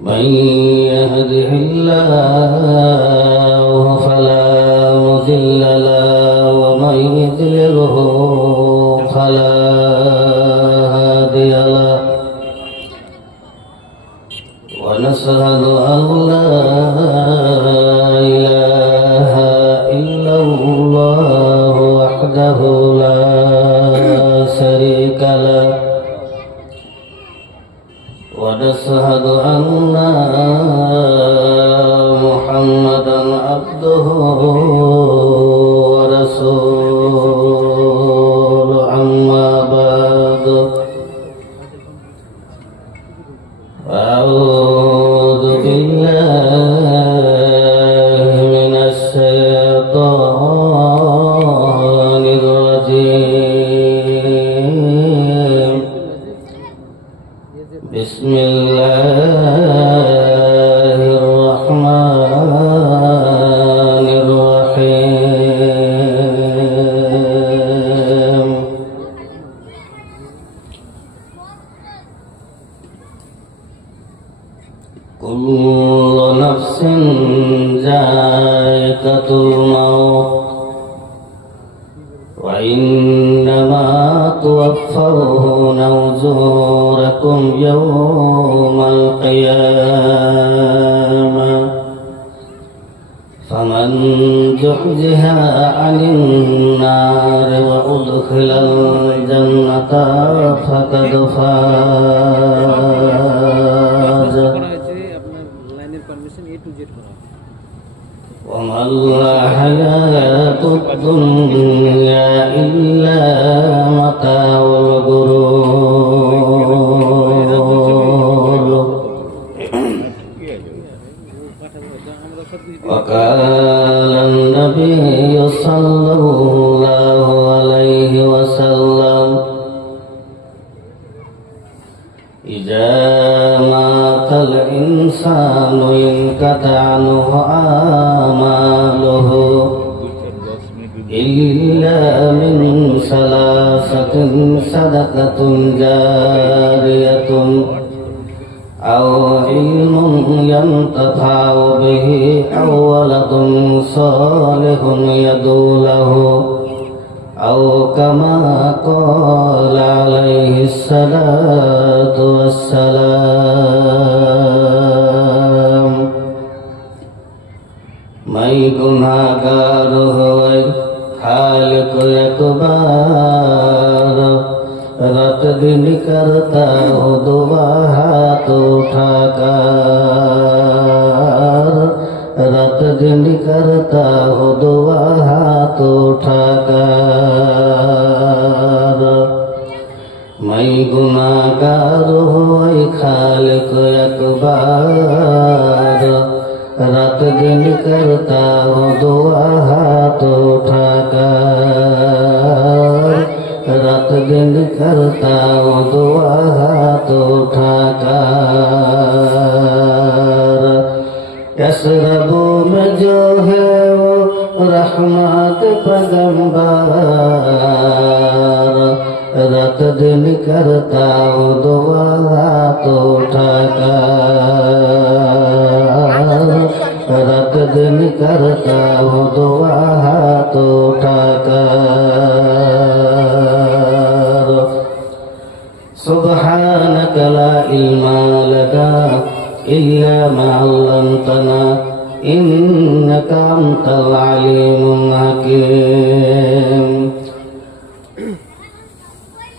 من يهده الله فلا مضل له ومن يضلله فلا هادي له ونشهد أن لا إله إلا الله وحده لا شريك له ونشهد أن محمدا عبده ورسوله أما بعد أعوذ بالله من الشيطان الرجيم بسم الله الرحمن الرحيم كل نفس ذائقة الموت وإنما توفون أجوركم يوم القيامة فمن زحزح عن النار وأدخل الجنة فقد فاز وما الحياة الدنيا إلا متاع الغرور وقال النبي صلى الله عليه وسلم إذا مات الإنسان انقطع عنه أعماله إلا من ثلاثة صدقة جارية أو علم ينتفع به أو ولد صالح يدعو له أو كما قال عليه الصلاة والسلام मैं गुनाहगार होए खालिक एकबार रात दिन करता हूँ दुआ हाथ उठाकर रात दिन करता हूँ दुआ हाथ उठाकर मैं गुनाहगार होए खालिक एकबार रात दिन करता हूँ दुआ हाथ उठाकर रात दिन करता हूँ दुआ हाथ उठाकर यसरबू में जो है वो रहमत पैगंबर रात दिन करता हूँ दुआ हाथ उठाकर रात दिन करता हूँ दुआ हाथ उठाकर सुब्हानक ला इल्मा लना इल्ला मा अल्लमतना इन्नका अंतल अलीमुल हकीम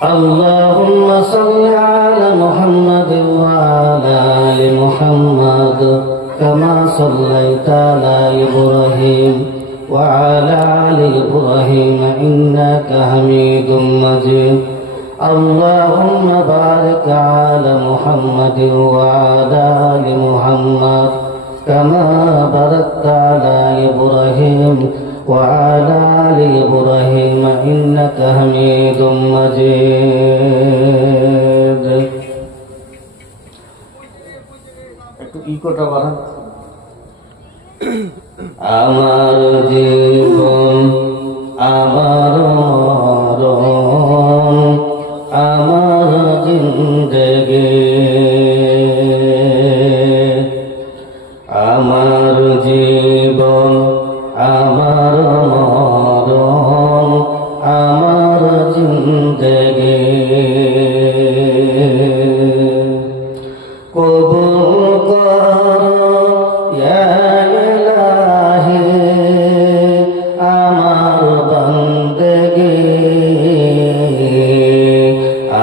اللهم صل على محمد وعلى آل محمد كما صليت على إبراهيم وعلى آل إبراهيم إنك حميد مجيد اللهم بارك على محمد وعلى آل محمد كما باركت على إبراهيم وعلى آل إبراهيم إنك حميد مجيد ইকোটা বাড়ান আমার জীবন আমার মরণ আমার জিন্দেগি কবুল করো ইয়া ইলাহি আমার বান্দেগি,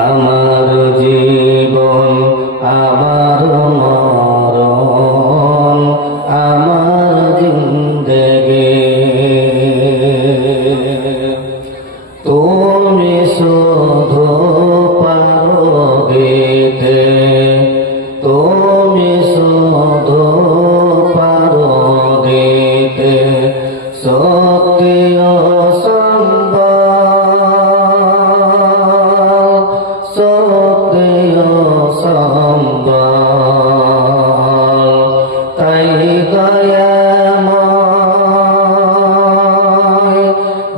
আমার জীবন আমার মরণ আমার জিন্দেগি। তুমি শুধু পারো দিতে, তুমি শুধু পারো দিতে শক্তি ও সম্বল, শক্তি ও সম্বল। তাই দয়াময়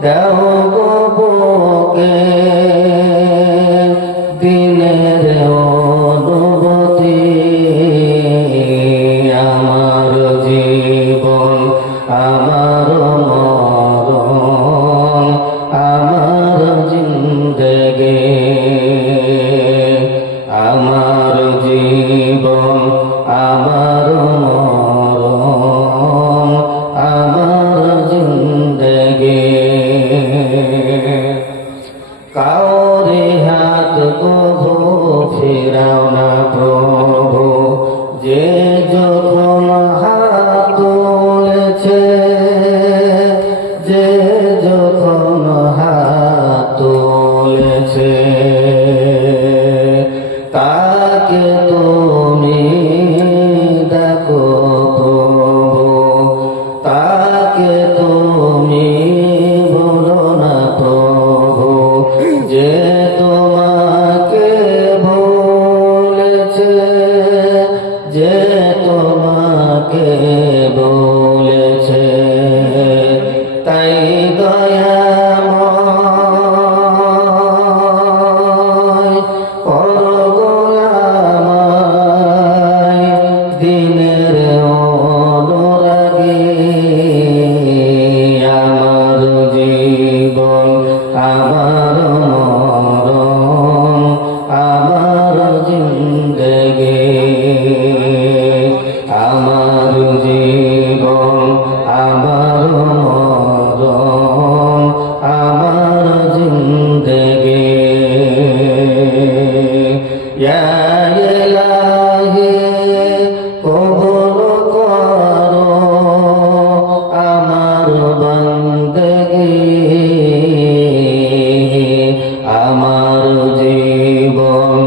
দেও গো বুকে দিনের অনুভূতি, আমার জীবন আমার মরণ আমার জিন্দেগি, আমার জীবন আমার মরণ আমার জিন্দেগি। কাউরে হাত কভু ফিরাও না প্রভু, যে যখন হাত তুলেছে, যে যখন হাত তুলেছে, তাকে তুমি দেখো প্রভু, তাকে তুমি বলো না প্রভু, যে তোমাকে বলেছে, যে তোমাকে বলেছে। তাই দয়াময় করো গো আমায় দিনের অনুরাগী, আমার জীবন আমার মরণ আমার জিন্দেগি, আমার জীবন আমার মরণ আমার জিন্দেগি। ইয়া ইলাহি কবুল করো আমার বান্দেগি, আমার জীবন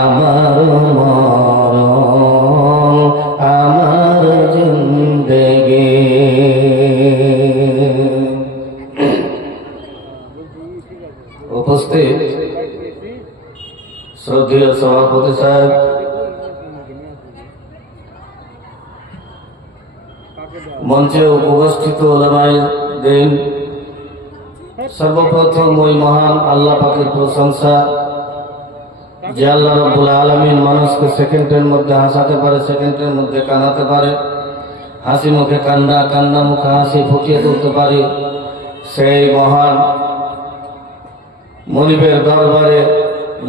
আমার মরণ আমার জিন্দেগি। উপস্থিত শ্রদ্ধেয় সভাপতি সাহেব, মঞ্চে উপস্থিত ওলামায়ে দ্বীন, সর্বপ্রথম ওই মহান আল্লাহ পাকের প্রশংসা যে আল্লাহ রাব্বুল আলামিন মানুষকে সেকেন্ডের মধ্যে হাসাতে পারে, সেকেন্ডের মধ্যে কাঁদাতে পারে, হাসি মুখে কান্না, কান্না মুখে হাসি ফুটিয়ে তুলতে পারে। সেই মহান মনিবের দরবারে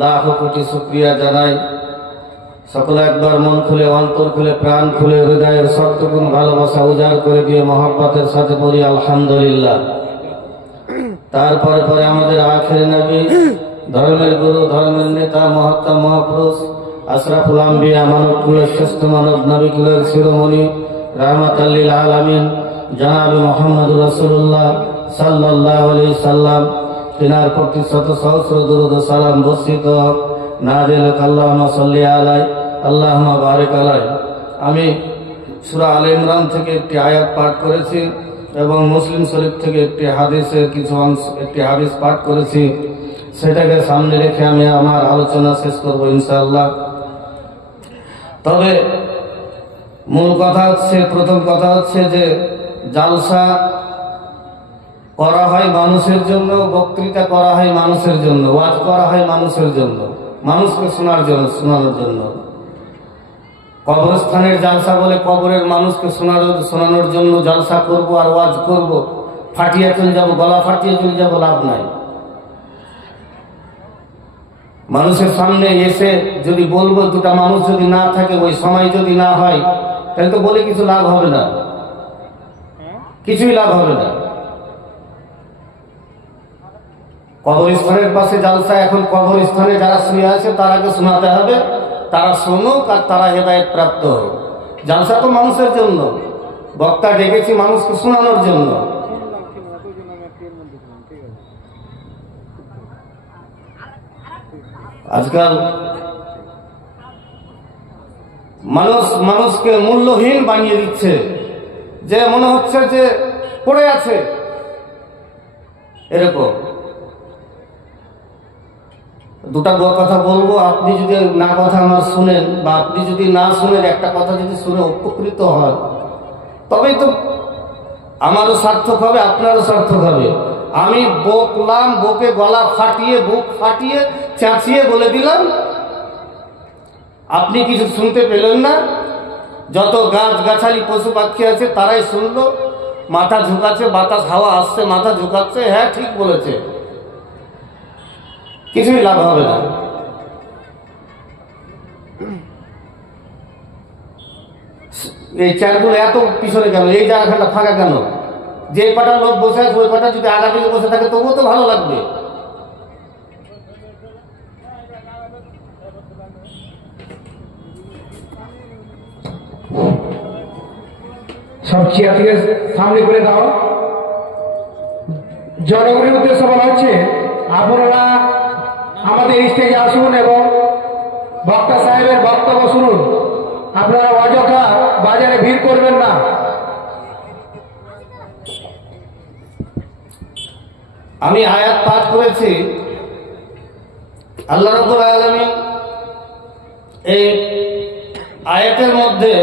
লাখো কোটি শুকরিয়া জানাই। সকলে একবার মন খুলে, অন্তর খুলে, প্রাণ খুলে, হৃদয়ের সবটুকুন ভালোবাসা উজাড় করে দিয়ে মহব্বতের সাথে বলি আলহামদুলিল্লাহ। তারপরে পরে আমাদের আখেরি নবী, ধর্মের গুরু, ধর্মের নেতা, মহাত্মা, মহাপুরুষ, আশরাফুল আম্বিয়া, মানব কুলের শ্রেষ্ঠ মানব, নবী কুলের শিরোমণি, রাহমাতাল লিল আলামিন জনাবে মুহাম্মদুর রাসূলুল্লাহ সাল্লাল্লাহু আলাইহি সাল্লাম, তিনার প্রতি শত সহস্র দুরূদ ও সালাম বর্ষিত নাযিল হোক। আল্লাহুম্মা সাল্লি আলাইহি আল্লাহুম্মা বারিক আলাইহি। আমি সূরা আলে ইমরান থেকে একটি আয়াত পাঠ করেছি এবং মুসলিম শরীফ থেকে একটি হাদিসের কিছু অংশ, একটি হাদিস পাঠ করেছি। সেটাকে সামনে রেখে আমি আমার আলোচনা শেষ করব ইনশাআল্লাহ। তবে মূল কথা হচ্ছে, প্রথম কথা হচ্ছে যে জালসা করা হয় মানুষের জন্য, বক্তৃতা করা হয় মানুষের জন্য, ওয়াজ করা হয় মানুষের জন্য, মানুষকে শোনানোর জন্য। কবরস্থানের জালসা বলে কবরের মানুষকে শোনানোর জন্য জালসা করব আর ওয়াজ করব, ফাটিয়ে চলে যাব, গলা ফাটিয়ে চলে যাব, লাভ নাই। মানুষের সামনে এসে যদি বলবো, দুটা মানুষ যদি না থাকে, ওই সময় যদি না হয়, তাহলে তো বলে কিছু লাভ হবে না, কিছুই লাভ হবে না। কবরস্থানের পাশে জালসা, এখন কবরস্থানে যারা শুয়ে আছে তারাকে শোনাতে হবে, তারা শুনুক আর তারা হেদায়েত প্রাপ্ত হোক। জালসা তো মানুষের জন্য, বক্তা ডেকেছি মানুষকে শোনানোর জন্য। আজকাল মানুষকে মূল্যহীন বানিয়ে দিচ্ছে, যে মনে হচ্ছে যে পড়ে আছে এরকম। দুটা কথা বলবো, আপনি যদি না কথা আমার শুনেন, বা আপনি যদি না শুনেন, একটা কথা যদি শুনে উপকৃত হয়, তবেই তো আমারও সার্থক হবে, আপনারও সার্থক হবে। আমি বকলাম, বকে গলা ফাটিয়ে, বুক ফাটিয়ে, চেঁচিয়ে বলে দিলাম, আপনি কিছু শুনতে পেলেন না। যত গাছ গাছালি পশু পাখি আছে তারাই শুনলো, মাথা ঝুঁকাচ্ছে, বাতাস হাওয়া আসছে, মাথা ঝুঁকাচ্ছে, হ্যাঁ ঠিক বলেছে, কিছুই লাভ হবে না। এই চেয়ারগুলো এত পিছনে কেন, এই জায়গাটা ফাঁকা কেন? যে পাটা লোক বসে আছে ওই পাটা যদি আগা থেকে বসে থাকে তবুও তো ভালো লাগবে। সব চেয়ার থেকে সামনে করে দাও। জনগণের উদ্দেশ্যে বলা হচ্ছে, আপনারা আমাদের স্টেজে আসুন এবং বক্তা সাহেবের বক্তব্য শুনুন। আপনারা অযথা বাজারে ভিড় করবেন না। আমি আয়াত পাঠ করেছি, আল্লাহ রাব্বুল আলামিন এই আয়াতের মধ্যে,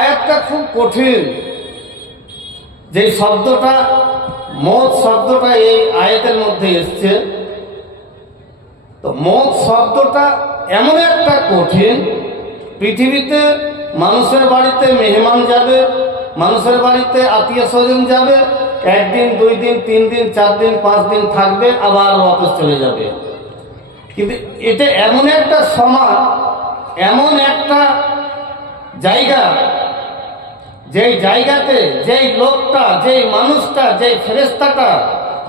আয়াতটা খুব কঠিন, যে শব্দটা মত শব্দটা এই আয়াতের মধ্যে এসছে। তো মত শব্দটা এমন একটা কঠিন, পৃথিবীতে মানুষের বাড়িতে মেহমান যাবে, মানুষের বাড়িতে আত্মীয় স্বজন যাবে, একদিন, 2 দিন, 3 দিন, 4 দিন, 5 দিন থাকবে, আবার ওয়াপস চলে যাবে। কিন্তু এটা এমন একটা সমাজ, এমন একটা জায়গা, যেই জায়গাতে যেই লোকটা, যেই মানুষটা, যেই ফেরেশতাটা,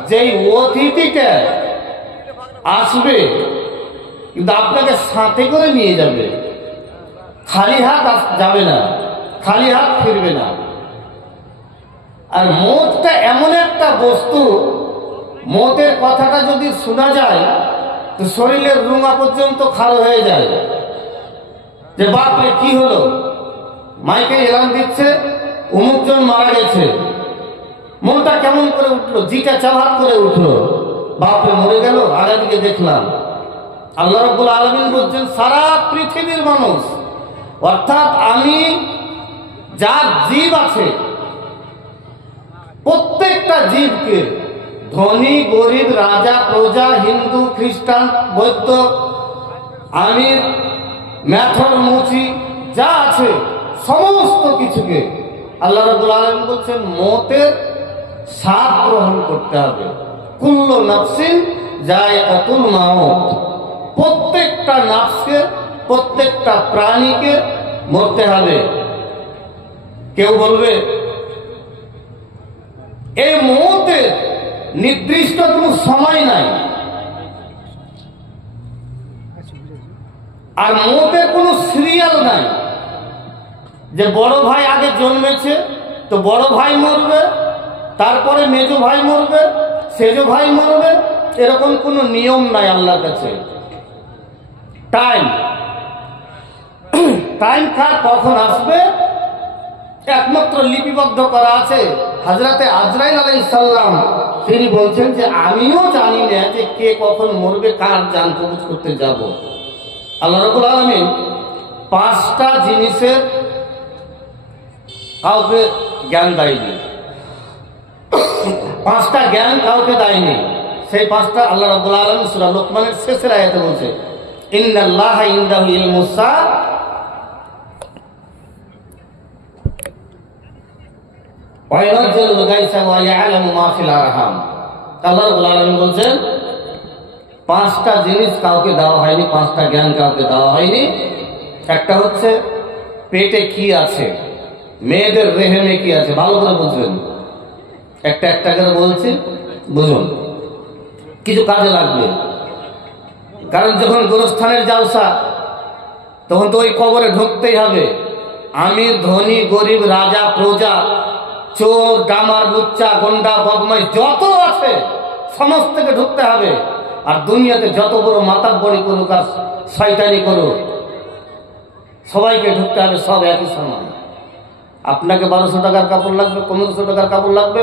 যেই অতিথিটা আসবে, কিন্তু আপনাকে সাথে করে নিয়ে যাবে, খালি হাত যাবে না, খালি হাত ফিরবে না। আর মৌতটা এমন একটা বস্তু, মৌতের কথাটা যদি শোনা যায় তো শরীরের রুমা পর্যন্ত খাড়া হয়ে যায়, যে বাপরে কি হলো, মাইকে এলান দিচ্ছে অমুকজন মারা গেছে, মনটা কেমন করে উঠলো, জিটা চাভাত করে উঠলো, বাপরে মরে গেল, আগামীকে দেখলাম। আল্লাহ রাব্বুল আলামিন বলছেন, সারা পৃথিবীর মানুষ, অর্থাৎ আমি যা জীব আছে প্রত্যেকটা জীবকে, ধনী গরিব, রাজা প্রজা, হিন্দু খ্রিস্টান, বৌদ্ধ, আমির, মেথর, মুচি, যা আছে সমস্ত কিছুকে আল্লাহ রাব্বুল আলামিন বলছেন মওতের স্বাদ গ্রহণ করতে হবে। কুল্লু নাফসিন যায়কাতুল মাউত, প্রত্যেকটা নাফসকে, প্রত্যেকটা প্রাণীকে মরতে হবে। কেউ বলবে এই মওতের নির্দিষ্ট কোনো সময় নাই, আর মওতের কোনো সিরিয়াল নাই, যে বড় ভাই আগে জন্মেছে তো বড় ভাই মরবে, তারপরে মেজো ভাই মরবে, সেজো ভাই মরবে, এরকম কোনো নিয়ম নাই আল্লাহর কাছে। টাইম কার কখন আসবে একমাত্র লিপিবদ্ধ করা আছে। হযরতে আজরাইল আলাইহিস সালাম তিনি বলছেন যে আমিও জানি না যে কে কখন মরবে, কার জান কবজ করতে যাব। আল্লাহ রাব্বুল আলামিন 5টা জিনিসের কাউকে জ্ঞান দেয়নি, 5টা জ্ঞান কাউকে দেয়নি। সেই 5টা আল্লাহ রাব্বুল আলামিন সূরা লোকমানের শেষের আয়াতে বলছে, ইন্নাল্লাহা ইনদাহু ইলমুস সাআ ওয়া ইয়ানজিলুল গায়সা ওয়া ইয়ালামু মা ফিল আরহাম। আল্লাহ রাব্বুল আলামিন বলছেন পাঁচটা জিনিস কাউকে দেওয়া হয়নি, পাঁচটা জ্ঞান কাউকে দেওয়া হয়নি। একটা হচ্ছে পেটে কি আছে, মেয়েদের রেহেমে কি আছে, ভালো করে বুঝবেন। একটা একটা করে বলছি, বুঝুন, কিছু কাজে লাগবে। কারণ যখন গোরস্থানের জালসা, তখন তো ওই কবরে ঢুকতেই হবে। আমির, ধনী, গরিব, রাজা, প্রজা, চোর, ডামার, লুচ্চা, গন্ডা, বদমাইশ যত আছে সমস্তকে ঢুকতে হবে। আর দুনিয়াতে যত বড় মাতাব্বরি করুক আর শয়তানি করুক, সবাইকে ঢুকতে হবে, সব একই সমান। আপনাকে 1200 টাকার কাপড় লাগবে, 1500 টাকার কাপড় লাগবে,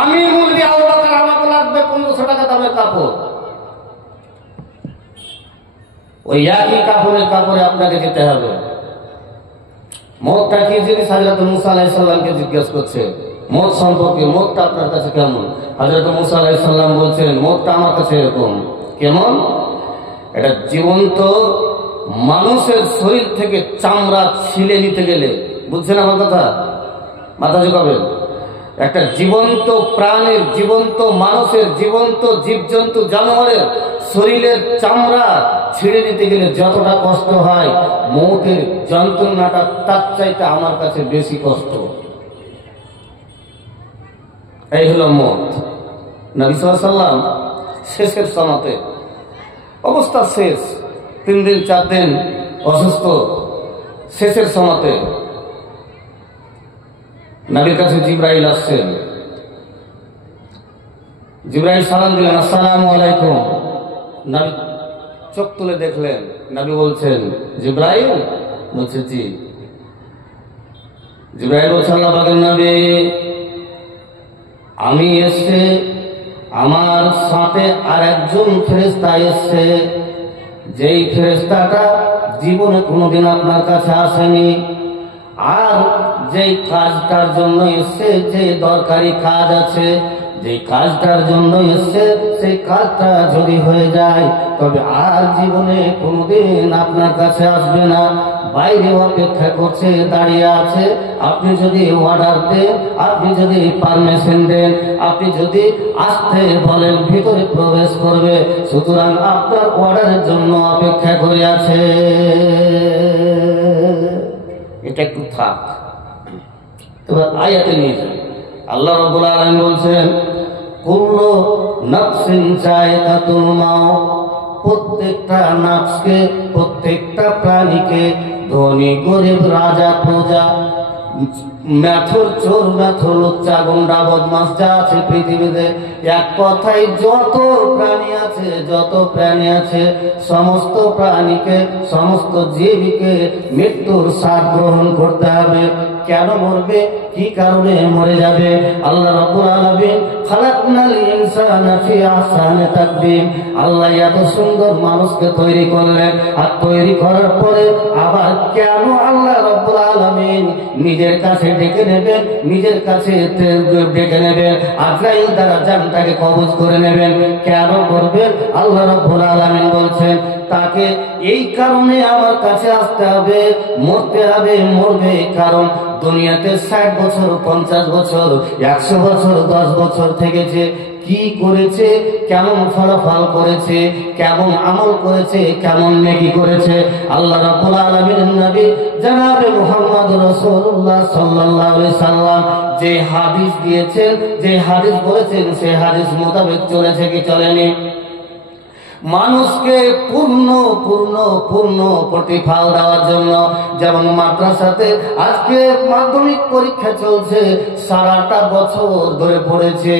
আমি মুরগি আবু বকর আমাকে লাগবে 1500 টাকা দামের কাপড়। ওই একই কাপড়ে আপনাকে যেতে হবে। মতটা কি জিনিস হযরত মুসা আলাইহিস সালামকে জিজ্ঞেস করছে মত সম্পর্কে, মতটা আপনার কাছে কেমন? হযরত মুসা আলাইহিস সালাম বলছেন, মতটা আমার কাছে এরকম। কেমন? এটা জীবন্ত মানুষের শরীর থেকে চামড়া ছিলে নিতে গেলে, বুঝছেন আমার কথা? মাথা ঝুঁকাবেন। একটা জীবন্ত প্রাণের, জীবন্ত মানুষের, জীবন্ত জীবজন্তু জানোয়ারের শরীরের চামড়া ছিঁড়ে নিতে গেলে যতটা কষ্ট হয়, মৌতের যন্ত্রণাটা তার চাইতে আমার কাছে বেশি কষ্ট। এই হলো মত। নবী সাল্লাল্লাহু আলাইহি ওয়াসাল্লাম শেষের সমাতে, অবস্থা শেষ, 3 দিন 4 দিন অসুস্থ, শেষের সমাতে নবীর কাছে জিবরাইল আসছেন। জিবরাইল সালাম দিলেন, আসসালামু আলাইকুম। নবী চোখ তুলে দেখলেন, নবী বলছেন, জিবরাইল? বলছে জি। জিবরাইল বলছে, আল্লাহ পাকের নবী, আমি এসে, আমার সাথে আর একজন ফেরেশতা এসছে, যেই ফেরেশতাটা জীবনে কোনোদিন আপনার কাছে আসেনি, আর যেই কাজটার জন্য এসছে, যে দরকারি কাজ আছে, যে কাজটার জন্য এসছে, সেই কাজটা যদি হয়ে যায় তবে আর জীবনে কোনোদিন আপনার কাছে আসবে না। বাইরে অপেক্ষা করছে, দাঁড়িয়ে আছে। আপনি যদি অর্ডার দেন, আপনি যদি পারমিশন দেন, আপনি যদি আসতে বলেন, ভিতরে প্রবেশ করবে। সুতরাং আপনার অর্ডারের জন্য অপেক্ষা করে আছে। এটা একটু থাক, এবার আয়াতে নিয়ে যান। আল্লাহ রাব্বুল আলামিন বলছেন, কুল্লু নাফসিন যায়কাতুল মাউত, প্রত্যেকটা নাফসকে, প্রত্যেকটা প্রাণীকে, ধনী গরিব, রাজা প্রজা, মেথর চোর, মেথর লুচ্চা, গুন্ডা, বদমাস যা আছে পৃথিবীতে, এক কথায় যত প্রাণী আছে, যত প্রাণী আছে, সমস্ত প্রাণীকে, সমস্ত জীবকে মৃত্যুর স্বাদ গ্রহণ করতে হবে। কেন মরবে, কি কারণে মরে যাবে? আল্লাহ রাব্বুল আলামিন খালাকনাল ইনসানা ফি আহসানি তাকবীম, আল্লাহ এত সুন্দর মানুষকে তৈরি করলেন। আর তৈরি করার পরে আবার কেন আল্লাহ রাব্বুল আলামিন নিজের কাছে ডেকে নেবেন, নিজের কাছে ডেকে নেবেন, আজরাইল দ্বারা জানটাকে কবজ করে নেবেন? কেন করবেন? আল্লাহ রাব্বুল আলামিন বলছেন, তাকে এই কারণে আমার কাছে আসতে হবে, মরতে হবে, মরবে। কারণ দুনিয়াতে 60 বছর, 50 বছর, 100 বছর, 10 বছর থেকেছে, কি করেছে, কেমন ফলাফল করেছে, কেমন আমল করেছে, কেমন নেকি করেছে। আল্লাহ রাব্বুল আলামিনের নবী জনাবে মুহাম্মদ রাসূলুল্লাহ সাল্লাল্লাহু আলাইহি সাল্লাম যে হাদিস দিয়েছেন, যে হাদিস বলেছেন, সেই হাদিস মোতাবেক চলেছে কি চলেনি? মানুষকে পূর্ণ পূর্ণ পূর্ণ প্রতিফল দেওয়ার জন্য, যেমন মাদ্রাসাতে আজকে মাধ্যমিক পরীক্ষা চলছে, সারাটা বছর ধরে পড়েছে,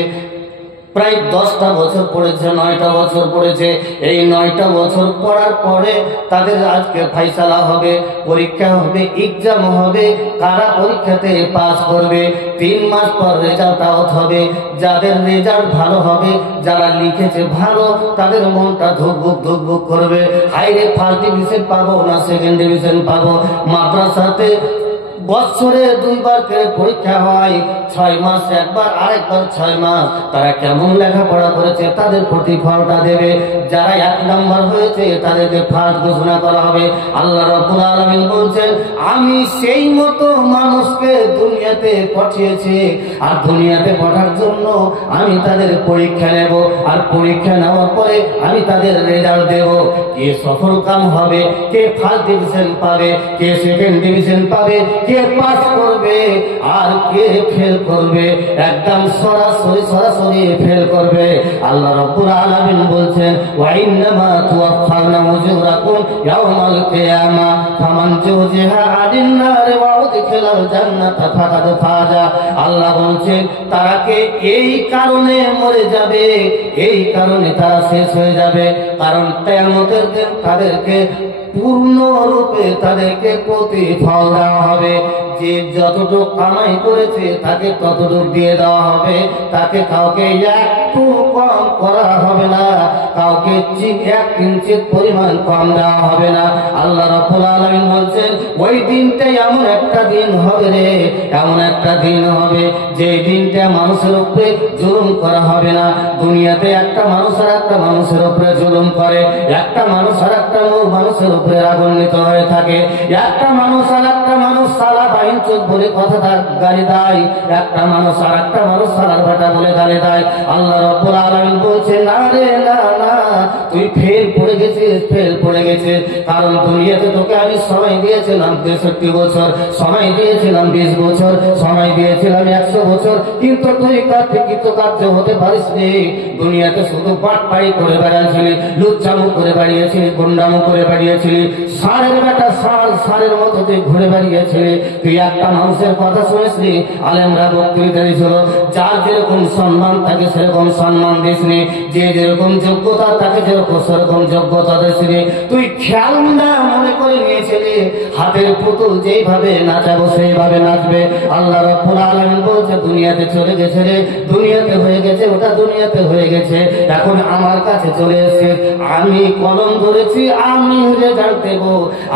প্রায় 10টা বছর পড়েছে, 9টা বছর পড়েছে। এই 9টা বছর পড়ার পরে তাদের আজকে ফাইসালা হবে, পরীক্ষা হবে, এক্সাম হবে। কারা পরীক্ষাতে পাস করবে, 3 মাস পর রেজাল্ট আউট হবে। যাদের রেজাল্ট ভালো হবে, যারা লিখেছে ভালো, তাদের মনটা ধুকবুক ধুকবুক করবে, হাইরে ফার্স্ট ডিভিশন পাবো না সেকেন্ড ডিভিশন পাবো। মাদ্রাসাতে বছরে 2 বার করে পরীক্ষা হয়, 6 মাস একবার, আরেকবার 6 মাস। তারা কেমন লেখাপড়া করেছে তাদের প্রতিফলটা দেবে। যারা 1 নাম্বার হয়েছে তাদেরকে ফার্স্ট ঘোষণা করা হবে। আল্লাহ রাব্বুল আলামিন বলছেন, আমি সেই মতো মানুষকে দুনিয়াতে পাঠিয়েছি, আর দুনিয়াতে পাঠার জন্য আমি তাদের পরীক্ষা নেব, আর পরীক্ষা নেওয়ার পরে আমি তাদের রেজাল্ট দেব। কে সফলকাম হবে, কে ফার্স্ট ডিভিশন পাবে, কে সেকেন্ড ডিভিশন পাবে, কে পাস করবে, আর কে ফেল করবে। একদম সরাসরি ফেল করবে। আল্লাহ রাব্বুল আলামিন বলছেন, ওয়া ইন্নামা তুওয়াফাউনা উজুরাকুম ইয়াওমাল কিয়ামা ফামান যুজিহা আনিন নার ওয়া উদখিলাল জান্নাতা ফাকাদ ফাজা। আল্লাহ বলছেন, তারাকে এই কারণে মরে যাবে, এই কারণে তারা শেষ হয়ে যাবে, কারণ কিয়ামতের দিন তাদেরকে পূর্ণরূপে তাদেরকে প্রতিফল দেওয়া হবে। যে যতটুকু কামাই করেছে তাকে ততটুকু দিয়ে দেওয়া হবে, তাকে কাউকে একটু কম করা হবে না, কাউকে 1 ইঞ্চির পরিমাণ কম দেওয়া হবে না। আল্লাহ রাব্বুল আলামিন বলছেন, ওই দিনটাই এমন একটা দিন হবে রে, এমন একটা দিন হবে যে দিনটা মানুষের উপরে জুলুম করা হবে না। দুনিয়াতে একটা মানুষ আর একটা মানুষের উপরে জুলুম করে, একটা মানুষ আর একটা মানুষের উপরে রাগান্বিত হয়ে থাকে, একটা মানুষ আর একটা মানুষ সালা বাইন চোখ বলে কথা গালি দেয়, একটা মানুষ আর একটা মানুষ সালার ভাটা বলে গালি দেয়। আল্লাহ রাব্বুল আলামিন বলছে, না রে না, তুই ফেল পড়ে গেছিস, কারণ দুনিয়াতে তোকে আমি সময় দিয়েছিলাম 63 বছর, সময় দিয়েছিলাম 20 বছর, সময় দিয়েছিলাম 100 বছর, কিন্তু তুই কার্য হতে পারিসনি। দুনিয়াতে শুধু বাটপাড়ি করে বেড়াচ্ছিলি, লুচ্চামু করে বেড়িয়েছিলি, গুন্ডামু করে বেড়িয়েছিলি, ষাঁড়ের বেটা ষাঁড়ের মতো তুই ঘুরে বেড়িয়েছিলি। তুই একটা মানুষের কথা শুনেছিলি, আলেমরা বক্তৃতা দিয়েছিল, যার যেরকম সম্মান তাকে সেরকম সম্মান দিসনি, যে যেরকম যোগ্যতা তাকে সেরকম যোগ্যতা দিসনি। তুই খেলনা মনে করে নিয়েছিলি, হাতের পুতুল যেইভাবে নাচাবো সেইভাবে নাচবে। আল্লাহ রাব্বুল আলামিন বলছে, দুনিয়াতে চলে গেছে রে, দুনিয়াতে হয়ে গেছে, ওটা দুনিয়াতে হয়ে গেছে, এখন আমার কাছে চলে এসেছে। আমি কলম ধরেছি, আমি রেজাল্ট দেব,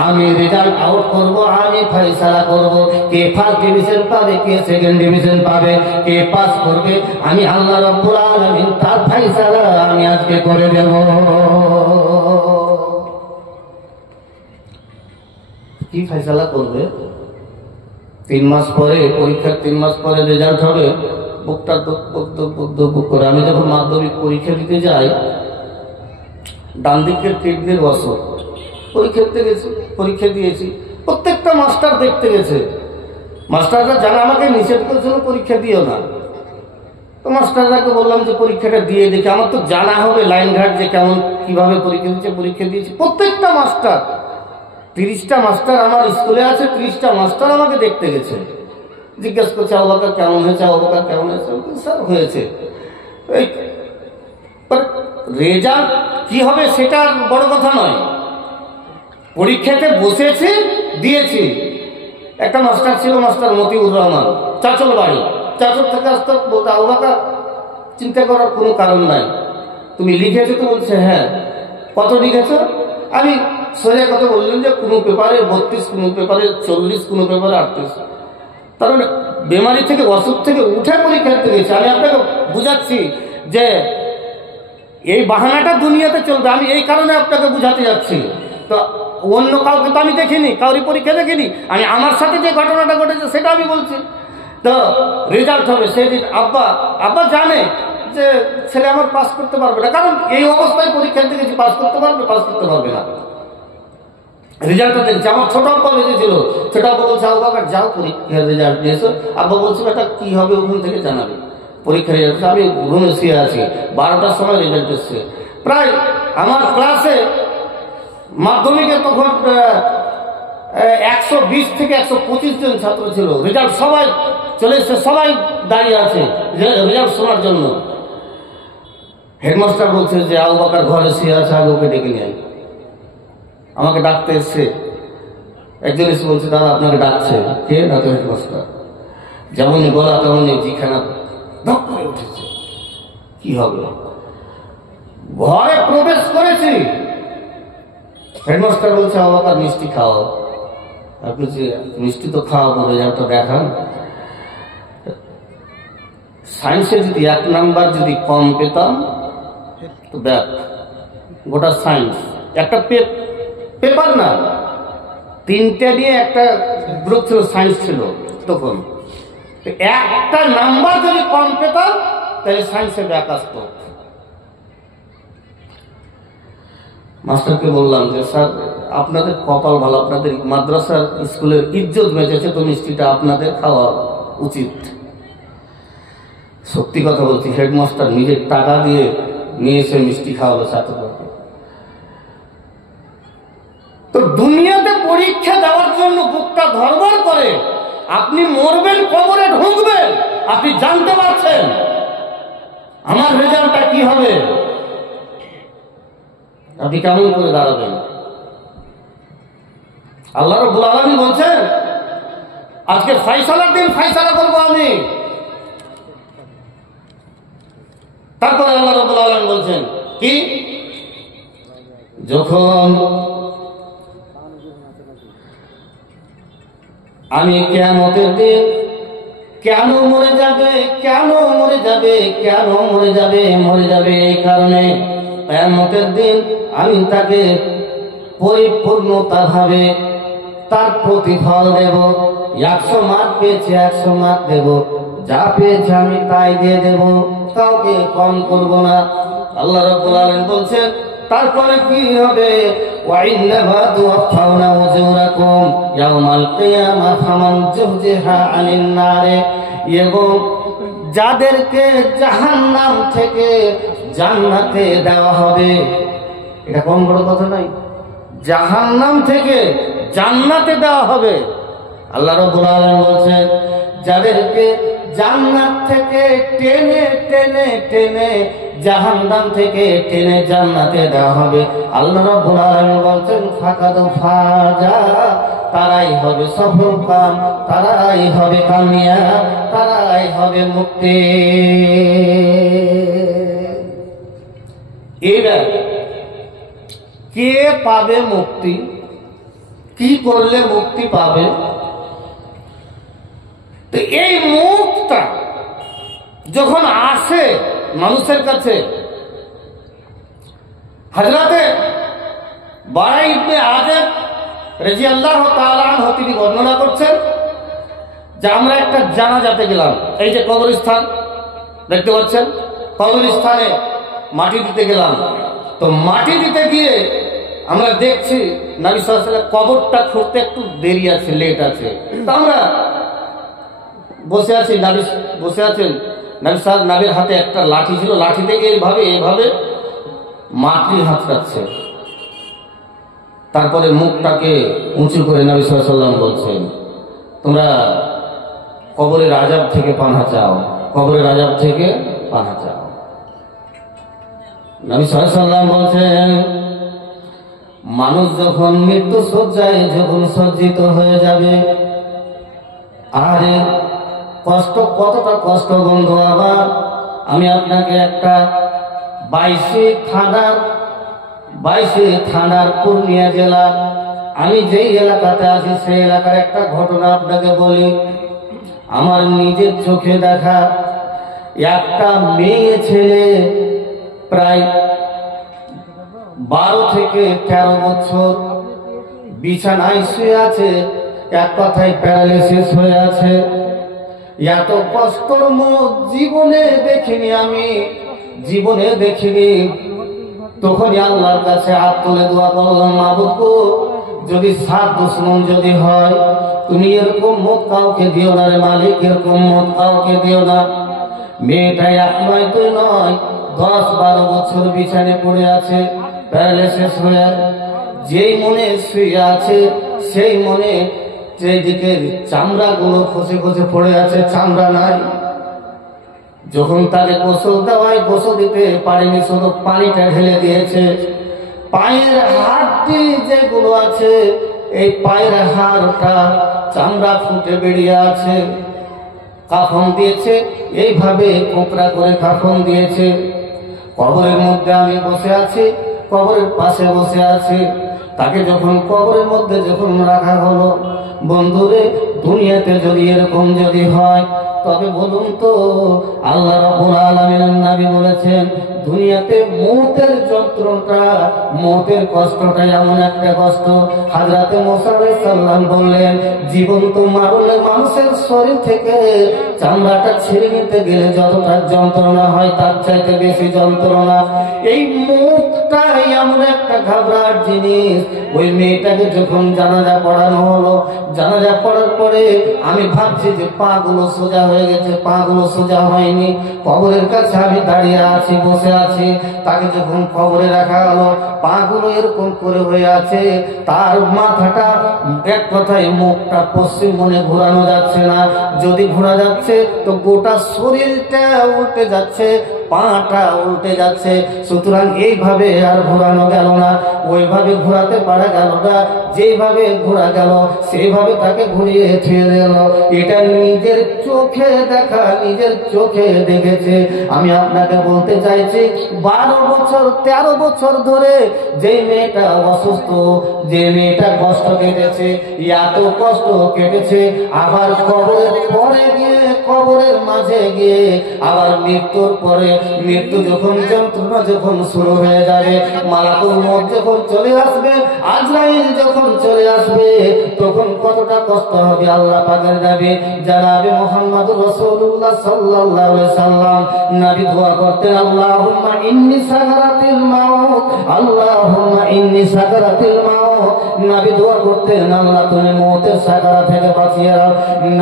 আমি রেজাল্ট আউট করব, আমি ফয়সালা করব, কে ফার্স্ট ডিভিশন পাবে, কে সেকেন্ড ডিভিশন পাবে, কে পাস করবে, আমি আল্লাহ রাব্বুল আলামিন তার ফয়সালা আমি আজকে করে দেব। কি ফয়সালা করবে? 3 মাস পরে, পরীক্ষার 3 মাস পরে রেজাল্ট হবে। বুকটা দুঃখ করে, আমি যখন মাধ্যমিক পরীক্ষা দিতে যাই, ডান দিকের কিডনির অসুখ, পরীক্ষা দিয়েছি, প্রত্যেকটা মাস্টার দেখতে গেছে। মাস্টাররা যারা আমাকে নিষেধ করেছিল পরীক্ষা দিও না, তো মাস্টাররাকে বললাম যে পরীক্ষাটা দিয়ে দেখি, আমার তো জানা হবে লাইন ঘাট যে কেমন কিভাবে পরীক্ষা দিচ্ছে। পরীক্ষা দিয়েছি, প্রত্যেকটা মাস্টার, 30টা মাস্টার আমার স্কুলে আছে, 30টা মাস্টার আমাকে দেখতে গেছে, জিজ্ঞেস করছে, আবুবকর কেমন হয়েছে, আবুবকর কেমন হয়েছে? স্যার হয়েছে। রেজাল্ট কি হবে সেটা বড় কথা নয়, পরীক্ষাতে বসেছি, দিয়েছি। একটা মাস্টার ছিল, মাস্টার মতিউর রহমান, চাচল বাড়ি, চাচল থেকে আসতে বলতে, আবুবকর চিন্তা করার কোনো কারণ নাই, তুমি লিখেছো তো? বলছে হ্যাঁ। কত লিখেছো? আমি সোজা কথা বললাম যে কোনো পেপারে 32, কোনো পেপারে 40, কোনো পেপারে 38। তার মানে বেমারি থেকে, অসুখ থেকে উঠে পরীক্ষা দিতে গেছে। আমি আপনাকে বুঝাচ্ছি যে এই বাহানাটা দুনিয়াতে চলবে, আমি এই কারণে আপনাকে বুঝাতে যাচ্ছি। তো অন্য কাউকে তো আমি দেখিনি, কাউরি পরীক্ষা দেখিনি, আমি আমার সাথে যে ঘটনাটা ঘটেছে সেটা আমি বলছি। তো রেজাল্ট হবে সেদিন, আব্বা জানে যে ছেলে আমার পাস করতে পারবে না, কারণ এই অবস্থায় পরীক্ষা দিতে গেছি, পাস করতে পারবে না। রেজাল্টটা দেখছি, আমার ছোট আব্বা বেঁচেছিল, ছোট আব্বা বলছে, আবুবকর যাও পরীক্ষার রেজাল্ট দিয়েছো। আব্বা বলছে, এটা কি হবে ওখান থেকে জানাবে, পরীক্ষার রেজাল্ট। আমি রুমে শুয়ে আছি, 12টার সময় রেজাল্ট এসছে। প্রায় আমার ক্লাসে মাধ্যমিকে তখন 120 থেকে 125 জন ছাত্র ছিল। রেজাল্ট সবাই চলে এসছে, সবাই দাঁড়িয়ে আছে রেজাল্ট শোনার জন্য। হেডমাস্টার বলছে যে আবুবকর ঘরে শুয়ে আছে, আগে ওকে ডেকে নিয়ে আয়। আমাকে ডাকতে এসছে, একজন এসে বলছে, দাদা আপনাকে ডাকছে। কে? না তো হেডমাস্টার। যেমনই বলা তেমনই জিখানা ধক করে উঠেছে। কি হবে? ঘরে প্রবেশ করেছি, হেডমাস্টার বলছে, আবুবকর মিষ্টি খাও। আপনি যে মিষ্টি তো খাওয়াবো, রেজাল্টটা দেখান। সায়েন্সে যদি 1 নাম্বার যদি কম পেতাম তো দেখ, গোটা সায়েন্স একটা পেপার না, 3টে নিয়ে একটা গ্রুপ ছিল, সায়েন্স ছিল তখন। 1টা নাম্বার যদি কম পেতাম তাহলে সায়েন্সে ব্যাক আসতো। মাস্টারকে বললাম যে স্যার আপনাদের কপাল ভালো, আপনাদের মাদ্রাসার স্কুলের ইজ্জত বেঁচেছে, তো মিষ্টিটা আপনাদের খাওয়া উচিত। সত্যি কথা বলছি, হেডমাস্টার নিজের টাকা দিয়ে নিয়ে এসে মিষ্টি খাওয়ালো ছাত্রদেরকে। তো দুনিয়াতে পরীক্ষা দেওয়ার জন্য বুকটা ধরবর করে, আপনি মরবেন, কবরে ঢুকবেন, আপনি জানতে পারছেন আমার রেজাল্টটা কি হবে, আপনি কেমন করে দাঁড়াবেন? আল্লাহ রাব্বুল আলামিন বলছেন আজকে ফয়সালার দিন, ফয়সালা করবো আমি। তারপরে আল্লাহ রাব্বুল আলামিন বলছেন কি, যখন আমি কিয়ামতের দিন, কেন মরে যাবে, কেন মরে যাবে, কেন মরে যাবে, মরে যাবে এই কারণে কিয়ামতের দিন আমি তাকে পরিপূর্ণতা ভাবে তার প্রতিফল দেব। 100 মার্ক পেয়েছে 100 মার্ক দেব, যা পেয়েছে আমি তাই দিয়ে দেব, কাউকে কম করব না। আল্লাহ রাব্বুল আলামিন বলছেন তারপরে কি হবে, ওয়াইন্নামা তুওয়াফাউনা উজুরাকুম ইয়াউমাল কিয়ামাহ ফামান যুহজিহা আনিন নারে, এবং যাদেরকে জাহান্নাম থেকে জান্নাতে দেওয়া হবে। এটা কম বড় কথা নাই, জাহান্নাম থেকে জান্নাতে দেওয়া হবে। আল্লাহ রাব্বুল আলামিন বলছেন যাদেরকে জান্নাত থেকে টেনে টেনে টেনে জাহান্নাম থেকে টেনে জান্নাতে দেওয়া হবে। আল্লাহ রাব্বুল আলামিন বলছেন ফাকাদ ফাজা, তারাই হবে সফলকাম, তারাই হবে কামিয়াব, তারাই হবে মুক্তি। এবার কে পাবে মুক্তি, কি করলে মুক্তি পাবে? তো এই মুক্তটা যখন আসে মানুষের কাছে, হযরতে বারা ইবনে আযিব রাদিয়াল্লাহু তাআলা আনহু তিনি বর্ণনা করছেন যে আমরা একটা জানাজাতে গেলাম। এই যে কবরস্থান দেখতে পাচ্ছেন, কবরস্থানে মাটি দিতে গেলাম। তো মাটি দিতে গিয়ে আমরা দেখছি নবী সাল্লাল্লাহু আলাইহি ওয়াসাল্লাম কবরটা খুঁড়তে একটু দেরি আছে, লেট আছে। তো আমরা বসে আছি, নবী বসে আছেন, নবীর হাতে একটা লাঠি ছিল, লাঠি থেকে এইভাবে মাটি হাতড়াচ্ছে। তারপরে মুখটাকে উঁচু করে নবী সাল্লাল্লাহু আলাইহি ওয়াসাল্লাম বলছেন তোমরা কবরের আযাব থেকে পানাহ চাও, কবরের আযাব থেকে পানাহ চাও। নবী সাল্লাল্লাহু আলাইহি ওয়াসাল্লাম বলছেন মানুষ যখন মৃত্যু শয্যায় যখন সজ্জিত হয়ে যাবে, আরে কষ্ট, কতটা কষ্ট বন্ধু। আবার আমি আপনাকে একটা 22 থানার পূর্ণিয়া জেলা, আমি যেই এলাকাতে আছি সেই এলাকার একটা ঘটনা আপনাকে বলি। আমার নিজের চোখে দেখা একটা মেয়ে ছেলে প্রায় 12 থেকে 13 বছর বিছানায় শুয়ে আছে, এক কথায় প্যারালাইসিস হয়ে আছে। এত কষ্টর জীবনে দেখিনি, আমি জীবনে দেখিনি। তখনই আল্লাহর কাছে হাত তুলে দোয়া করলাম, মাবুদ গো, যদি 7 দুশমন যদি হয়, তুমি এরকম মত কাউকে দিও না রে মালিক, এরকম মত কাউকে দিও না। মেয়েটা 1 নয় 2 নয় 10-12 বছর বিছানে পড়ে আছে, প্যারালাইসিস হয়ে। যেই মনে শুয়ে আছে সেই মনে যেদিকে চামড়া গুলো খসে খসে পড়ে আছে, চামড়া নাই। যখন তাকে গোসল দেওয়ায় গোসল দিতে পারেনি, শুধু পানিটা ঢেলে দিয়েছে। পায়ের হাড়টি যেগুলো আছে, এই পায়ের হাড়টা চামড়া ফুটে বেরিয়ে আছে। কাফন দিয়েছে, এইভাবে কোপড়া করে কাফন দিয়েছে। কবরের মধ্যে আমি বসে আছি, কবরের পাশে বসে আছি। তাকে যখন কবরের মধ্যে যখন রাখা হলো, বন্ধুরে দুনিয়াতে যদি এরকম যদি হয় তবে বলুন তো আল্লাহ রাব্বুল আলামিনের নবী বলেছেন দুনিয়াতে মৌতের যন্ত্রণা মৌতের কষ্টটা এমন একটা কষ্ট হযরতে মুসা আলাইহিস সালাম বললেন জীবন্ত মারলে মানুষের শরীর থেকে চামড়াটা ছিঁড়ে নিতে গেলে যতটা যন্ত্রণা হয় তার চাইতে বেশি যন্ত্রণা এই মৌতটা এমন একটা ঘাবড়ার জিনিস। ওই মেয়েটাকে যখন জানাজা পড়ানো হলো জানাজা পড়ার পরে আমি ভাবছি যে পা গুলো সোজা হয়ে গেছে, পা গুলো সোজা হয়নি। কবরের কাছে আমি দাঁড়িয়ে আছি, বসে আছি। তাকে যখন কবরে রাখা হলো পা গুলো এরকম করে হয়ে আছে, তার মাথাটা এক কথায় মুখটা পশ্চিম মনে ঘোরানো যাচ্ছে না। যদি ঘোরা যাচ্ছে তো গোটা শরীরটা উল্টে যাচ্ছে, পাটা উল্টে যাচ্ছে। সুতরাং এইভাবে আর ঘোরানো গেল না, ওইভাবে ঘোরাতে পারা গেল না। যেভাবে ঘোরা গেল সেইভাবে তাকে ঘুরিয়ে ছেড়ে দিল। এটা নিজের চোখে দেখা, নিজের চোখে দেখেছে। আমি আপনাকে বলতে চাইছি 12 বছর 13 বছর ধরে যে মেয়েটা অসুস্থ, যে মেয়েটা কষ্ট কেটেছে, এত কষ্ট কেটেছে, আবার কবরের পরে গিয়ে, কবরের মাঝে গিয়ে আবার মৃত্যুর পরে, মৃত্যু যখন যন্ত্রণা যখন শুরু হয়ে যাবে, মালাকুল মউত যখন চলে আসবে, আজরাইল যখন চলে আসবে, তখন কতটা কষ্ট হবে আল্লাহ পাকের নবী জনাবে মুহাম্মদুর রাসূলুল্লাহ সাল্লাল্লাহু আলাইহি সাল্লাম নবী দোয়া করতেন আল্লাহুম্মা ইন্নী সাকারাতিল মাউত, আল্লাহুম্মা ইন্নী সাকারাতিল মাউত। নবী দোয়া করতেন আল্লাহ তুমি মওতের সাকারা থেকে বাঁচিয়ে দাও।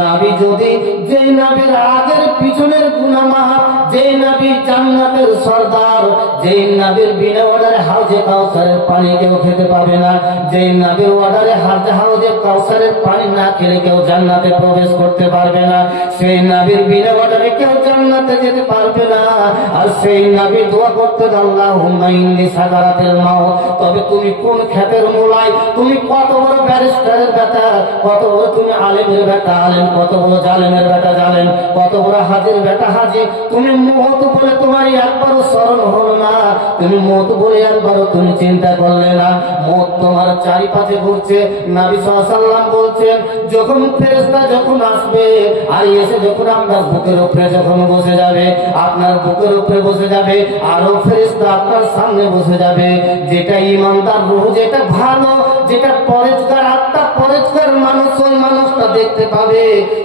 নবী যদি যেই নবীর আগের পিছনের গুনাহ মাফ, যেই নবী জান্নাতের সরদার, যেই নবীর বিনা অর্ডারে হাউজে কাউসারের পানি কেউ খেতে পাবে না, যেই নবীর অর্ডারে হাউজে কাউসারের পানি না খেলে কেউ জান্নাতে প্রবেশ করতে পারবে না, সেই নবীর বিনা অর্ডারে কেউ জান্নাতে যেতে পারবে না। আর সেই নবী দোয়া করতেন আল্লাহুম্মা ইন্নী সাকারাতিল মাউত। তবে তুমি কোন খ্যাতের মূলায়, তুমি কত বড় ব্যারিস্টারের বেটা, কত বড় তুমি আলেমের বেটা আলেম, কত বড় জালেমের বেটা জালেম, কত বড় হাজির বেটা হাজির, তুমি মওত বলে তোমার একবারও স্মরণ হলো না, তুমি মওত বলে একবারও তুমি চিন্তা করলে না। মওত তোমার চারিপাশে ঘুরছে। নবী সাল্লাল্লাহু আলাইহি ওয়াসাল্লাম বলছেন যখন ফেরেশতা যখন আসবে আর এসে যখন আপনার বুকের উপরে যখন বসে যাবে, আপনার বুকের উপরে বসে যাবে, আরো ফেরেশতা আপনার সামনে বসে যাবে। যেটা ঈমানদার রূহ, যেটা ভালো, যেটা পরেজগার আত্মা, পরেজগার মানুষ, ওই মানুষটা দেখতে পাবে।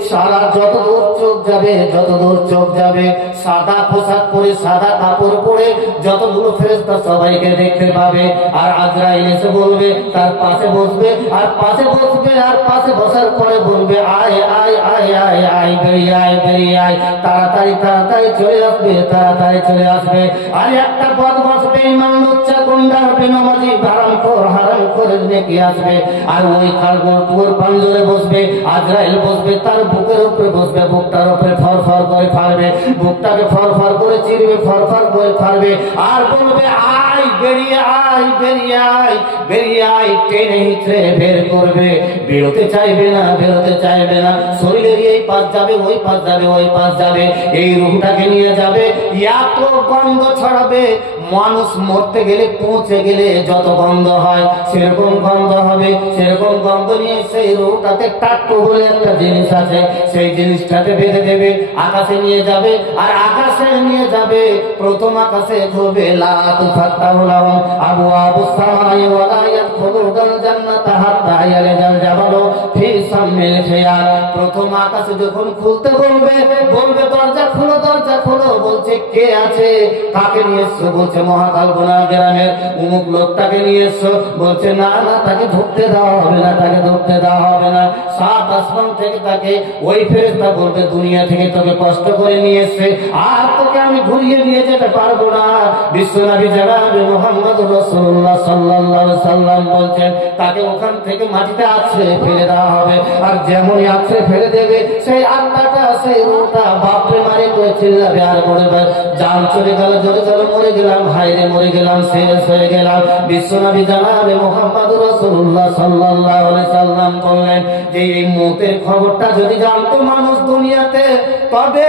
সারা যত দূর চোখ যাবে, যত দূর চোখ যাবে, সাদা পোশাক পরে, সাদা কাপড় পরে যতগুলো ফেরেশতা সবাইকে দেখতে পাবে। আর আজরাইল এসে বলবে, তার পাশে বসবে, আর পাশে বসবে, আর পাশে বসার পরে বলবে আয় আয় আয় আয় আয়, বেরিয়ে আয়, বেরিয়ে আয়, তাড়াতাড়ি তাড়াতাড়ি চলে আসবে, তাড়াতাড়ি চলে আসবে। আর একটা পথ বসবে, ইমাম লুচ্চা গুন্ডা বেনামাজি হারাম করে নেকি আসবে। আর ওই খালগোর পাঞ্জরে বসবে, আজরাইল বসবে, তার বুকের উপরে বসবে, বুকটার উপরে ফর ফর করে ফাড়বে, বুকটাকে ফর ফর করে চিরবে, ফর ফর করে ফাড়বে। আর বলবে আয়, বেরিয়ে আয়, বেরিয়ে আয়, বেরিয়ে আয়, টেনে হিচড়ে বের করবে। বেরোতে চাইবে না, বেরোতে চাইবে না। শরীরের এই পাশ যাবে, ওই পাশ যাবে, ওই পাশ যাবে, এই রূহটাকে নিয়ে যাবে। এত গন্ধ ছড়াবে, মানুষ মরতে গেলে, পৌঁছে গেলে যত গন্ধ হয় সেরকম গন্ধ হবে। সেরকম গন্ধ নিয়ে সেই রূহটাতে টাট্টু বলে একটা জিনিস আছে, সেই জিনিসটাকে বেঁধে দেবে, আকাশে নিয়ে যাবে। আর আকাশে নিয়ে যাবে, প্রথম আকাশে ধরবে লা তুফাত্তাহু লাহুম আবওয়াবুস সামাই ওয়া লা ইয়াদখুলুনাল জান্নাতা হাত্তা ইয়ালিজাল জাবালু ফি সাম্মিল খিয়াল। প্রথম আকাশে যখন খুলতে বলবে, বলবে দরজা খুলো, দরজা খুলো। বলছে কে আছে, কাকে নিয়ে এসছো? বলছে মহাকাল গোনা গ্রামের অমুক লোকটাকে নিয়ে এসছো। বলছে না না, তাকে ঢুকতে দেওয়া হবে না, তাকে ঢুকতে দেওয়া হবে না। 7 আসমান থেকে তাকে ওই ফেরেশতা বলবে দুনিয়া থেকে তোকে কষ্ট করে নিয়ে এসছে, আর তোকে আমি ঘুরিয়ে নিয়ে যেতে পারবো না। বিশ্বনবী জনাবে মুহাম্মদুর রাসূলুল্লাহ সাল্লাল্লাহু আলাইহি সাল্লাম বলছেন তাকে ওখান থেকে মাটিতে আছড়ে ফেলে দেওয়া হবে। আর যেমনই আছড়ে ফেলে দেবে, সেই আত্মাটা, সেই রূহটা বাপরে মারে করে চিল্লাবে আর বলবে জান চলে গেল, চলে গেল, মরে গেলাম, হায়রে মরে গেলাম, শেষ হয়ে গেলাম। বিশ্বনবী জনাবে মুহাম্মদুর রাসূলুল্লাহ সাল্লাল্লাহু আলাইহি সাল্লাম বললেন যে এই মওতের খবরটা যদি জানতো মানুষ দুনিয়াতে, তবে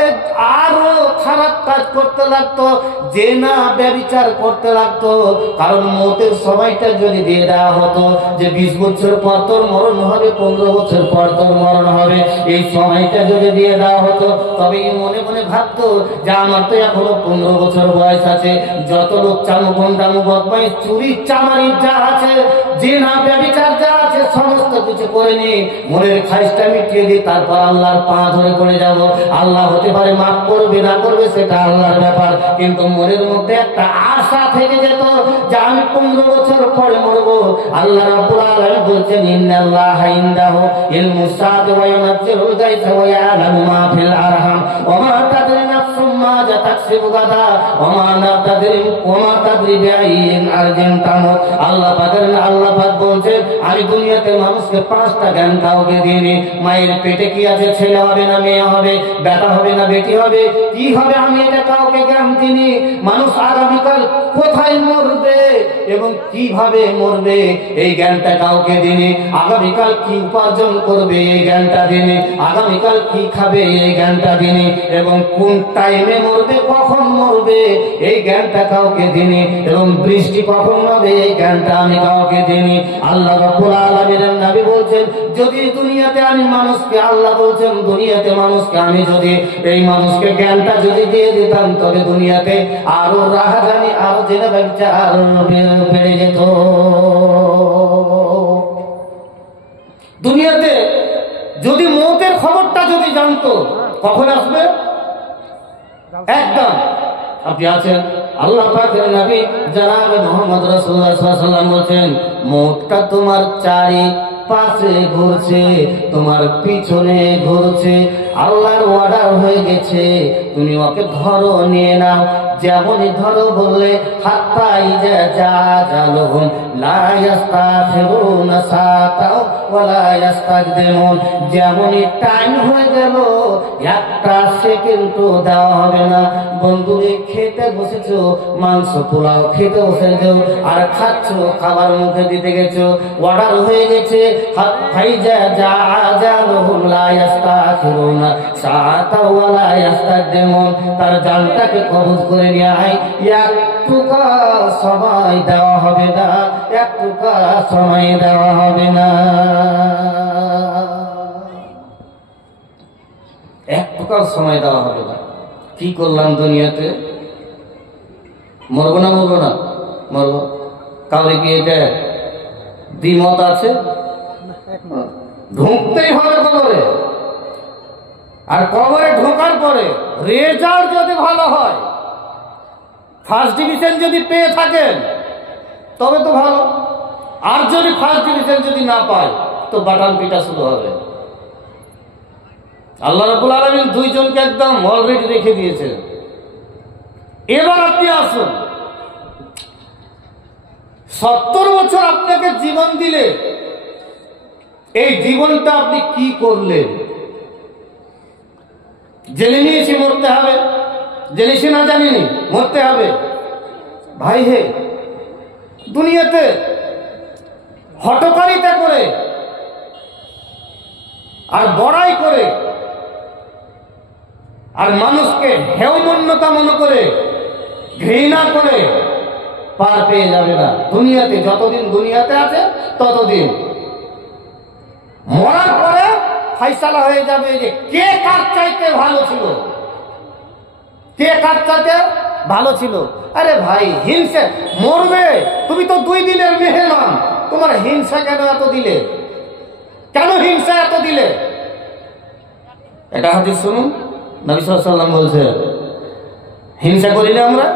আরো খারাপ কাজ করতে লাগতো, জেনা ব্যভিচার করতে লাগতো। কারণ মওতের সময়টা যদি দিয়ে দেওয়া হতো যে 20 বছর পর তোর মরণ হবে, 15 বছর পর তোর মরণ হবে, এই সময়টা যদি দিয়ে দেওয়া হতো তবে মনে মনে ভাবতো যে আমার তো এখনো 15 বছর বয়স আছে, যত লোক চামু গন্ডামু বদমাইশ চুরি চামারি যা আছে, জিনা ব্যভিচার যা আছে সমস্ত কিছু করে নি, মনের খাইশটা মিটিয়ে দিই, তারপর আল্লাহর পা ধরে পড়ে যাব। আল্লাহ হতে পারে মাফ করবে না করবে সেটা আল্লাহর ব্যাপার, কিন্তু মনের মধ্যে একটা আশা থেকে যেত যে আমি 15 বছর পরে মরবো। আল্লাহ রাব্বুল আলামিন বলছেন ইন্নাল্লাহা ইনদাহু ইলমুস সাআতি ওয়া ইউনাজ্জিলুল গায়সা ওয়া ইয়ালামু মা ফিল আরহাম ওয়া মা তাদরি নাফসুম মাযা তাকসিবু গাদা ওয়া মা তাদরি বিআইয়িন আরদিন তামুত। আল্লাহ পাক বলছেন আমি দুনিয়াতে মানুষকে 5টা জ্ঞান কাউকে দিইনি। মায়ের পেটে কি আছে, ছেলে হবে না মেয়ে হবে, বেটা হবে না বেটি হবে, কি হবে আমি এটা কাউকে জ্ঞান দিইনি। মানুষ আগামীকাল কোথায় মরবে এবং কিভাবে মরবে এই জ্ঞানটা কাউকে দিইনি। আগামীকাল কি উপার্জন করবে এই জ্ঞানটা দিইনি। আগামীকাল কি খাবে এই জ্ঞানটা দিইনি, এবং কোন টাইমে মরবে কখন মরবে এই জ্ঞানটা কাউকে দিইনি, এবং বৃষ্টি কখন হবে এই জ্ঞানটা আমি কাউকে দিইনি। আল্লাহ রাব্বুল আলামিনের নবী বলছেন যদি দুনিয়াতে আমি মানুষকে, আল্লাহ বলছেন দুনিয়াতে মানুষকে আমি যদি এই মানুষকে জ্ঞানটা যদি দিয়ে দিতাম তবে দুনিয়াতে আরো রাহাজানি আরো জেনে ব্যবসা আরো বেড়ে যেত। দুনিয়াতে যদি মৌতের খবরটা যদি জানতো কখন আসবে একদম আপনি আছেন। আল্লাহ পাকের নবী জনাব মুহাম্মদ রাসূলুল্লাহ সাল্লাল্লাহু আলাইহি ওয়াসাল্লাম বলেন মৌতটা তোমার চারিপাশে ঘুরছে, তোমার পিছনে ঘুরছে, আল্লাহর অর্ডার হয়ে গেছে তুমি ওকে ধরো, নিয়ে নাও। যেমনই ধরো বললে হাত্তা ইজা জাজালুহুম লা ইস্তাখিরুনা সাতাও ওয়া লা ইস্তাকদিমুন, যেমনই টাইম হয়ে গেল একটা সেকেন্ডও দেওয়া হবে না। বন্ধুরে খেতে বসেছো, মাংস পোলাও খেতে বসেছো আর খাচ্ছ, খাবার মুখে দিতে গেছো, অর্ডার হয়ে গেছে হাত্তা ইজা জাজালুহুম লা ইস্তাখিরুনা সাতাও ওয়া লা ইস্তাকদিমুন, তার জানটাকে কবজ করে নিয়ে আয়, একটুকা সময় দেওয়া হবে না, একটুকা সময় দেওয়া হবে না, একটুকা সময় দেওয়া হবে না। কি করলাম দুনিয়াতে? মরবো না মরবো না? মরবো। কাউরে কি এটা দ্বিমত আছে? ঢুকতেই হবে কবরে, আর কবরে ঢোকার পরে রেজাল্ট যদি ভালো হয়, ফার্স্ট ডিভিশন যদি পেয়ে থাকেন তবে তো ভালো, আর যদি ফার্স্ট ডিভিশন যদি না পায় তো বাটান পিটা শুরু হবে। আল্লাহ রাব্বুল আলামিন দুইজনকে একদম অলরেডি রেখে দিয়েছে। এবার আপনি আসুন, 70 বছর আপনাকে জীবন দিলে এই জীবনটা আপনি কি করলেন? জেনে নিয়েছি মরতে হবে, জেনেছি না জানিনি মরতে হবে। ভাই হে, দুনিয়াতে হটকারিতা করে আর বড়াই করে আর মানুষকে হেয়মন্যতা মনে করে ঘৃণা করে পার পেয়ে যাবে না। দুনিয়াতে যতদিন দুনিয়াতে আছে ততদিন মরার পরে ফয়সালা হয়ে যাবে যে কে কার চাইতে ভালো ছিল, কে কার চাইতে ভালো ছিল। আরে ভাই হিংসা মরবে, তুমি তো 2 দিনের মেহমান, তোমার হিংসা কেন এত দিলে? কেন হিংসা এত দিলে? এটা হাদিস শুনুন, নবী সাল্লাল্লাহু আলাইহি ওয়াসাল্লাম বলছে হিংসা করি না আমরা,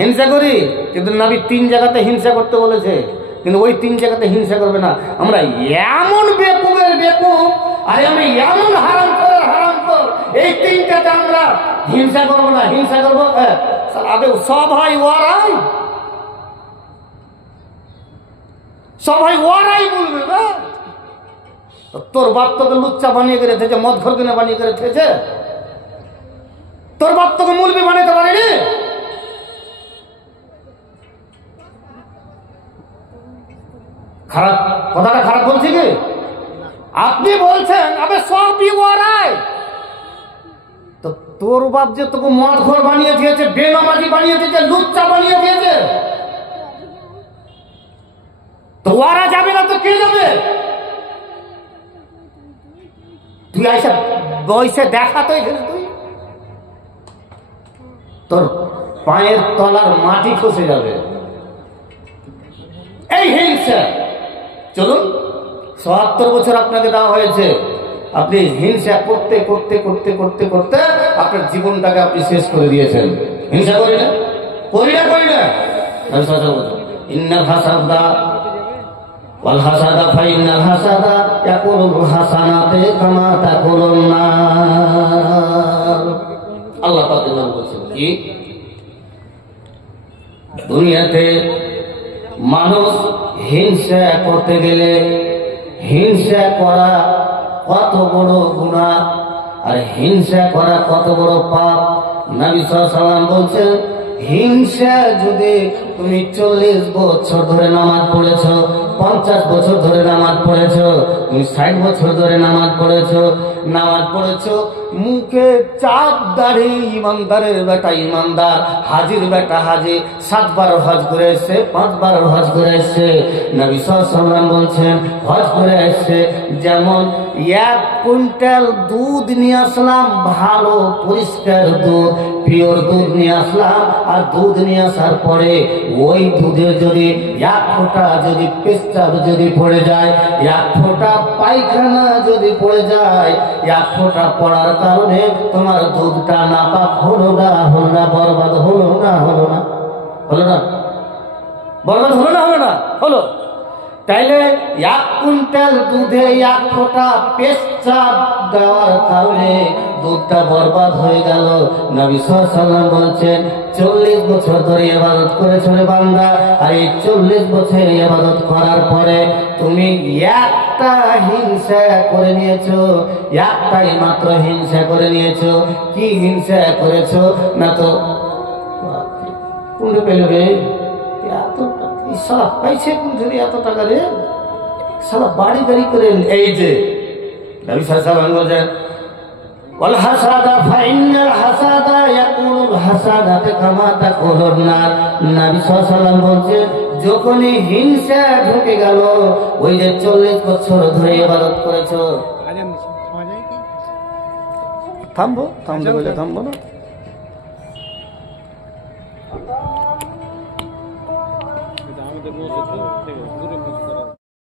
হিংসা করি, কিন্তু নবী 3 জায়গাতে হিংসা করতে বলেছে, কিন্তু ওই 3 জায়গাতে হিংসা করবে না। আমরা এমন বেকুবের বেকুব, আরে আমি এমন হারাম কর, এই 3টাতে আমরা হিংসা করবো না। হিংসা করবো সবাই ওরাই, সবাই ওরাই বলবে না তোর বাপ তোকে লুচ্চা বানিয়ে করে থেছে, মদ ঘর কিনে বানিয়ে করে থেছে, তোর বাপ তোকে মুলবি বানাতে পারেনি। খারাপ কথাটা খারাপ বলছি কি? আপনি বলছেন আবে সবই ওরাই, তো তোর বাপ যে তোকে মদ ঘর বানিয়ে দিয়েছে, বেনামাজি বানিয়ে দিয়েছে, লুচ্চা বানিয়ে দিয়েছে, তো ওরা যাবে না তো কে যাবে? তুই আইসা বইসে দেখা তো এখানে, তুই তোর পায়ের তলার মাটি খসে যাবে। এই হিংসা, চলুন ৭৭ বছর আপনাকে দেওয়া হয়েছে, আপনি হিংসা করতে করতে করতে করতে করতে আপনার জীবনটাকে আপনি শেষ করে দিয়েছেন। হিংসা করি না, করি না, করি না। ইন্নাল হাসাদা ওয়াল হাসাদা ফাইন্নাল হাসাদা ইয়াকুলুল হাসানাতে কামা তাকুলুন নার। আল্লাহ পাক বলেছেন কি, দুনিয়াতে মানুষ হিংসা করতে গেলে হিংসা করা কত বড় গুনাহ, আর হিংসা করা কত বড় পাপ। নবী সাল্লাল্লাহু আলাইহি ওয়াসাল্লাম বলছেন, হিংসা যদি তুমি 40 বছর ধরে নামাজ পড়েছ, 50 বছর ধরে নামাজ পড়েছ, তুমি 60 বছর ধরে নামাজ পড়েছ, মুখে চাপ দাড়ি, ইমানদারের বেটা ইমানদার, হাজির বেটা হাজি, 7 বার হজ করে এসছে, 5 বার হজ করে এসছে। নবী সাল্লাল্লাহু আলাইহি ওয়াসাল্লাম বলছেন, হজ করে এসছে যেমন 1 কুইন্টাল দুধ নিয়ে আসলাম, ভালো পরিষ্কার দুধ, পিওর দুধ নিয়ে আসলাম, আর দুধ নিয়ে আসার পরে ওই দুধে যদি 1 ফোঁটা যদি পেশাব যদি পড়ে যায়, 1 ফোঁটা পায়খানা যদি পড়ে যায়, 1 ফোঁটা পড়ার কারণে তোমার দুধটা নাপাক হলো না, বরবাদ হলো না, বরবাদ হলো না, হলো। তাইলে 1 কুইন্টাল দুধে 1 ফোঁটা পেশাব দেওয়ার কারণে দুধটা বরবাদ হয়ে গেল। নবী সাল্লাল্লাহু আলাইহি ওয়াসাল্লাম বলেছেন, 40 বছর ধরে ইবাদত করেছো রে বান্দা, আর এই 40 বছর ইবাদত করার পরে তুমি একটা হিংসা করে নিয়েছো, একটাই মাত্র হিংসা করে নিয়েছো। কি হিংসা করেছো না? তো কোন পেল রে এত সালা পাইছে, কোন ধরে এত টাকা রে, সালা বাড়ি গাড়ি করে। এই যে নবী সাল্লাল্লাহু আলাইহি ওয়াসাল্লাম বলেন, ওয়াল হাসাদা ফাইন্নাল হাসাদা ইয়াকুলুল হাসাদাতে কামা তাকুলুন নার। নবী সাল্লাল্লাহু আলাইহি ওয়াসাল্লাম বলেন, যখনই হিংসা ঢুকে গেল, ওই যে 40 বছর ধরে ইবাদত করেছো, থামবো বলে থামবো না। আমাদের